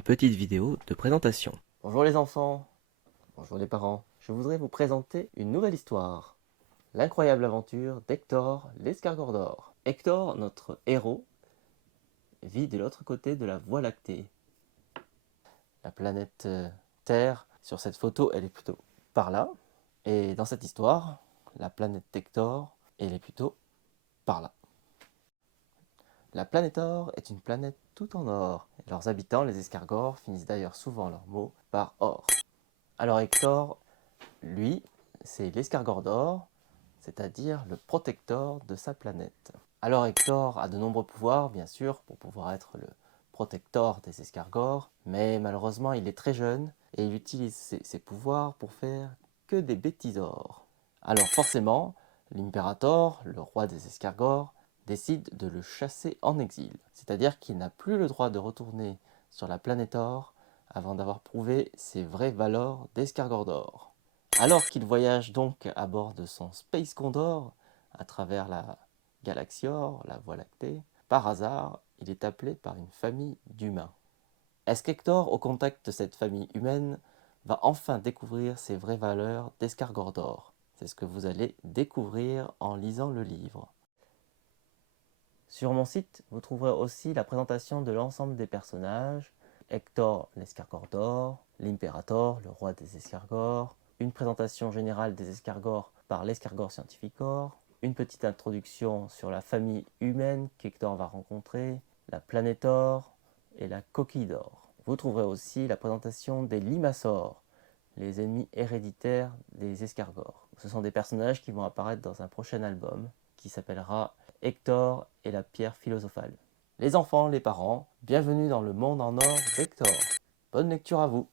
une petite vidéo de présentation. Bonjour les enfants, bonjour les parents. Je voudrais vous présenter une nouvelle histoire. L'incroyable aventure d'Hector l'escargot d'or. Hector, notre héros, vit de l'autre côté de la Voie lactée. La planète Terre, sur cette photo, elle est plutôt par là. Et dans cette histoire, la planète Hector, elle est plutôt par là. La planète Or est une planète tout en or. Et leurs habitants, les escargots, finissent d'ailleurs souvent leurs mots par or. Alors Hector, lui, c'est l'escargot d'or, c'est-à-dire le protecteur de sa planète. Alors Hector a de nombreux pouvoirs, bien sûr, pour pouvoir être le protecteur des escargots, mais malheureusement il est très jeune et il utilise ses pouvoirs pour faire que des bêtises or. Alors forcément, l'impérator, le roi des escargots, décide de le chasser en exil, c'est-à-dire qu'il n'a plus le droit de retourner sur la planète Or avant d'avoir prouvé ses vraies valeurs d'escargot d'or. Alors qu'il voyage donc à bord de son Space Condor à travers la galaxie Or, la Voie lactée, par hasard, il est appelé par une famille d'humains. Est-ce qu'Hector, au contact de cette famille humaine, va enfin découvrir ses vraies valeurs d'escargot d'or? C'est ce que vous allez découvrir en lisant le livre. Sur mon site, vous trouverez aussi la présentation de l'ensemble des personnages, Hector l'escargot d'or, l'impérator, le roi des escargots, une présentation générale des escargots par l'escargot scientificor, une petite introduction sur la famille humaine qu'Hector va rencontrer, la planète Or et la coquille d'or. Vous trouverez aussi la présentation des limaçores, les ennemis héréditaires des escargots. Ce sont des personnages qui vont apparaître dans un prochain album qui s'appellera Hector et la pierre philosophale. Les enfants, les parents, bienvenue dans le monde en or d'Hector. Bonne lecture à vous!